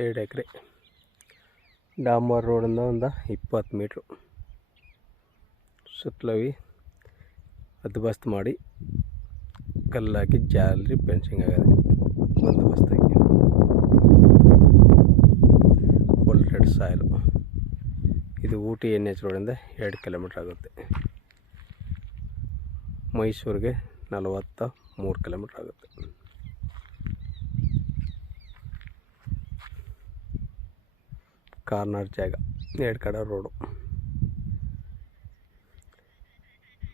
2 ಎಕರೆ ಡಾಂಬರ್ ರೋಡಿಂದ ಒಂದು 20 ಮೀಟ್ರು ಸುತ್ತಲವಿ ಹದ್ದುಬಸ್ತು ಮಾಡಿ ಕಲ್ಲಾಕಿ ಜಾಲರಿ ಫೆನ್ಸಿಂಗ್ ಆಗದೆ ಬಂದೋಬಸ್ತಾಗಿ ಫುಲ್ ರೆಡ್ ಸಾಯಿಲು. ಇದು ಊಟಿ NH ರೋಡಿಂದ 2 ಕಿಲೋಮೀಟ್ರ್ ಆಗುತ್ತೆ. ಮೈಸೂರಿಗೆ 43 ಕಿಲೋಮೀಟ್ರ್ ಆಗುತ್ತೆ. ಕಾರ್ನರ್ ಜಾಗ, 2 ಕಡೆ ರೋಡು,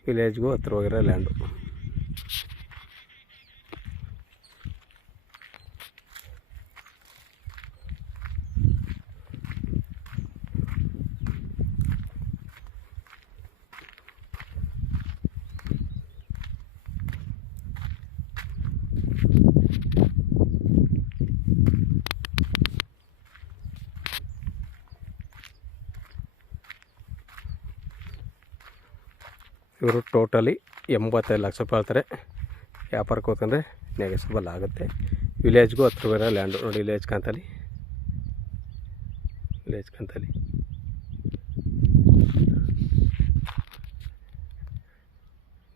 ವಿಲೇಜ್ಗೂ ಹತ್ತಿರವಾಗಿರೋ ಲ್ಯಾಂಡು. ಇವರು ಟೋಟಲಿ 85 ಲಕ್ಷ ರೂಪಾಯಿ ಹೇಳ್ತಾರೆ. ವ್ಯಾಪಾರಕ್ಕೆ ಹೋಗ್ತಂದರೆ ನೆಗೆಸಬಲ್ ಆಗುತ್ತೆ. ವಿಲೇಜ್ಗೂ ಹತ್ತಿರವಿರೋ ಲ್ಯಾಂಡು ನೋಡಿ. ವಿಲೇಜ್ ಕಾಂತಲಿ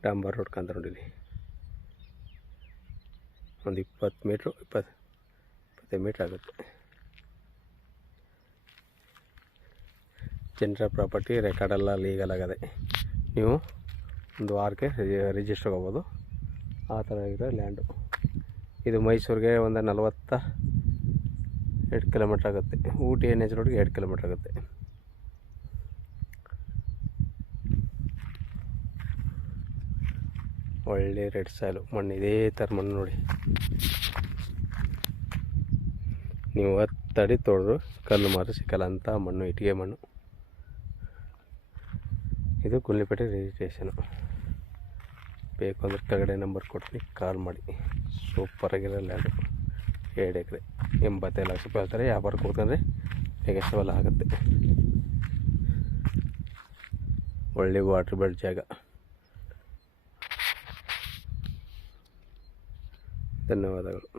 ಡಾಂಬರ್ ರೋಡ್ ಕಾಂತ ನೋಡಿ. ಒಂದು 20 ಮೀಟ್ರು 25 ಮೀಟ್ರ್ ಆಗುತ್ತೆ. ಜನರ ಪ್ರಾಪರ್ಟಿ ರೆಕಾರ್ಡೆಲ್ಲ ಲೀಗಲ್ ಆಗದೆ. ನೀವು ಒಂದು ವಾರಕ್ಕೆ ರಿಜಿಸ್ಟರ್ ಹೋಗ್ಬೋದು. ಆ ಥರ ಇರೋ ಲ್ಯಾಂಡು. ಇದು ಮೈಸೂರಿಗೆ ಒಂದು 42 ಕಿಲೋಮೀಟ್ರ್ ಆಗುತ್ತೆ. ಊಟಿ NH ರೋಡ್ಗೆ 2 ಕಿಲೋಮೀಟ್ರ್ ಆಗುತ್ತೆ. ಒಳ್ಳೆ ರೆಡ್ ಸಾಯಿಲು ಮಣ್ಣು, ಇದೇ ಥರ ಮಣ್ಣು ನೋಡಿ. ನೀವು 10 ಅಡಿ ತೋಡಿದ್ರು ಕಲ್ಲು ಮಾರು ಸಿಕ್ಕಲ್ಲ ಅಂತ ಮಣ್ಣು, ಇಟ್ಟಿಗೆ ಮಣ್ಣು. ಇದು ಗುಂಡ್ಲುಪೇಟೆ ರಿಜಿಸ್ಟ್ರೇಷನು. ಬೇಕು ಅಂದರೆ ಕೆಳಗಡೆ ನಂಬರ್ ಕೊಡ್ತೀನಿ, ಕಾಲ್ ಮಾಡಿ. ಸೂಪರಾಗಿರೋ ಲ್ಯಾಂಡು, 2 ಎಕರೆ 85 ಲಕ್ಷ ರೂಪಾಯಿ ಹೇಳ್ತಾರೆ. ವ್ಯಾಪಾರಕ್ಕೆ ಹೋಗ್ತಂದರೆ ನೆಗೆಸಬಲ್ ಆಗುತ್ತೆ. ಒಳ್ಳೆ ವಾಟ್ರ್ ಬೆಲ್ಟ್ ಜಾಗ. ಧನ್ಯವಾದಗಳು.